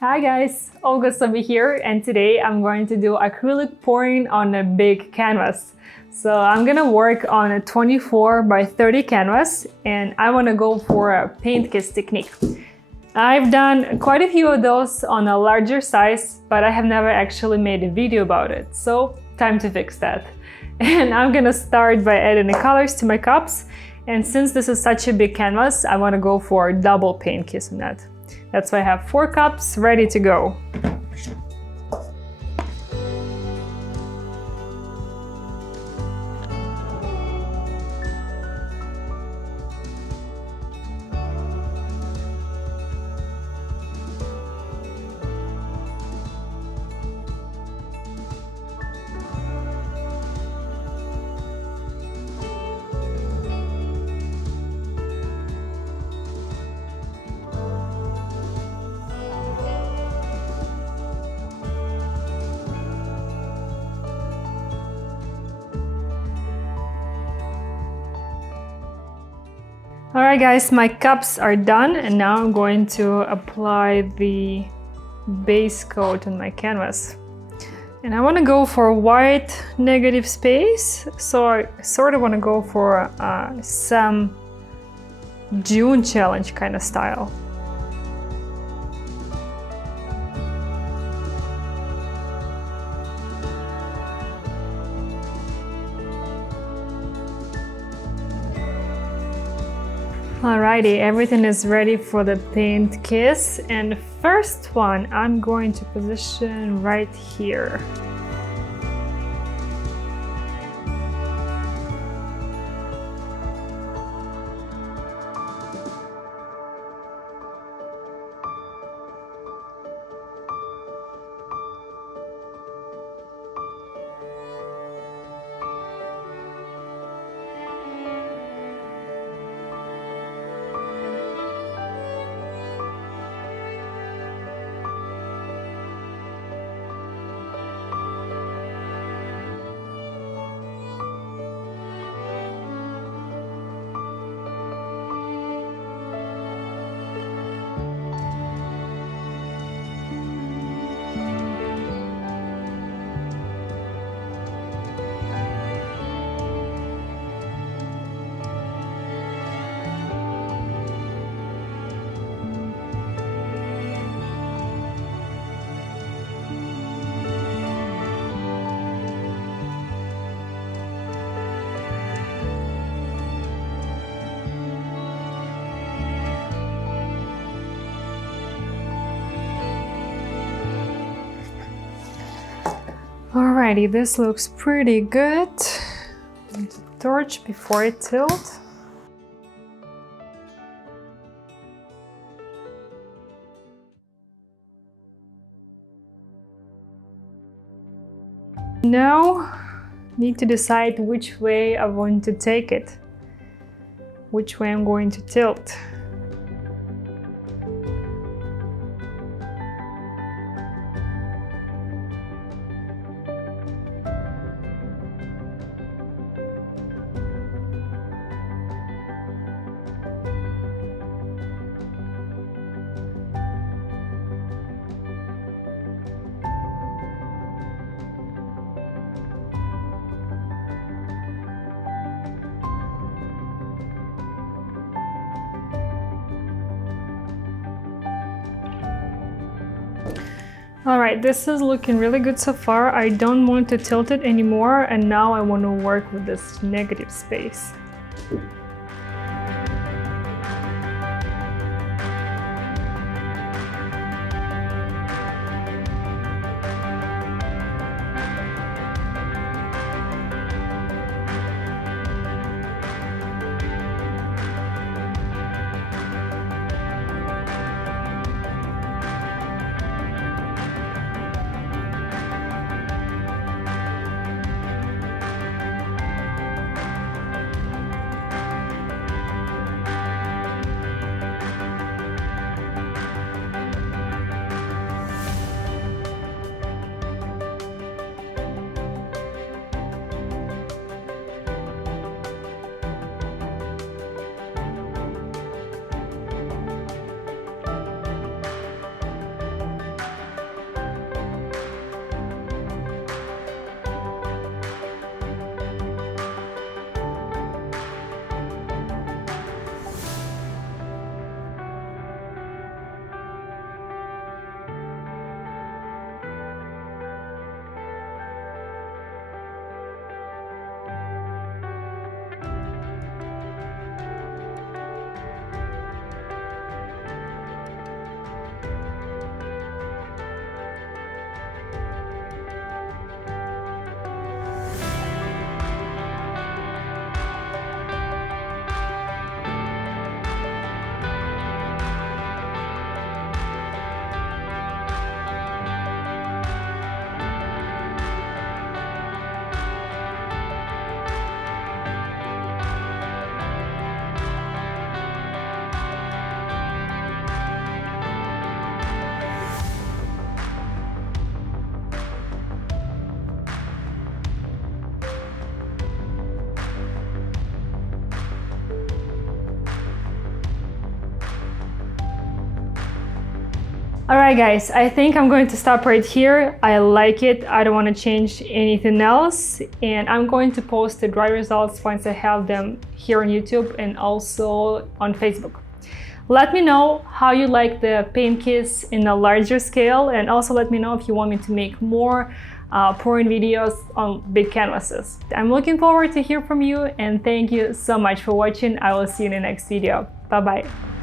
Hi guys, Olga Soby here, and today I'm going to do acrylic pouring on a big canvas. So I'm gonna work on a 24 by 30 canvas, and I want to go for a paint kiss technique. I've done quite a few of those on a larger size, but I have never actually made a video about it, so time to fix that. And I'm gonna start by adding the colors to my cups, and since this is such a big canvas, I want to go for a double paint kiss on that. That's why I have 4 cups ready to go. Alright guys, my cups are done, and now I'm going to apply the base coat on my canvas. And I want to go for white negative space, so I sort of want to go for some June challenge kind of style. Alrighty, everything is ready for the paint kiss, and the first one I'm going to position right here. Alrighty, this looks pretty good. Torch before it tilts. Now, need to decide which way I want to take it, which way I'm going to tilt. Alright, this is looking really good so far. I don't want to tilt it anymore, and now I want to work with this negative space. Alright guys, I think I'm going to stop right here. I like it. I don't want to change anything else. And I'm going to post the dry results once I have them here on YouTube and also on Facebook. Let me know how you like the paint kits in a larger scale, and also let me know if you want me to make more pouring videos on big canvases. I'm looking forward to hear from you, and thank you so much for watching. I will see you in the next video. Bye bye.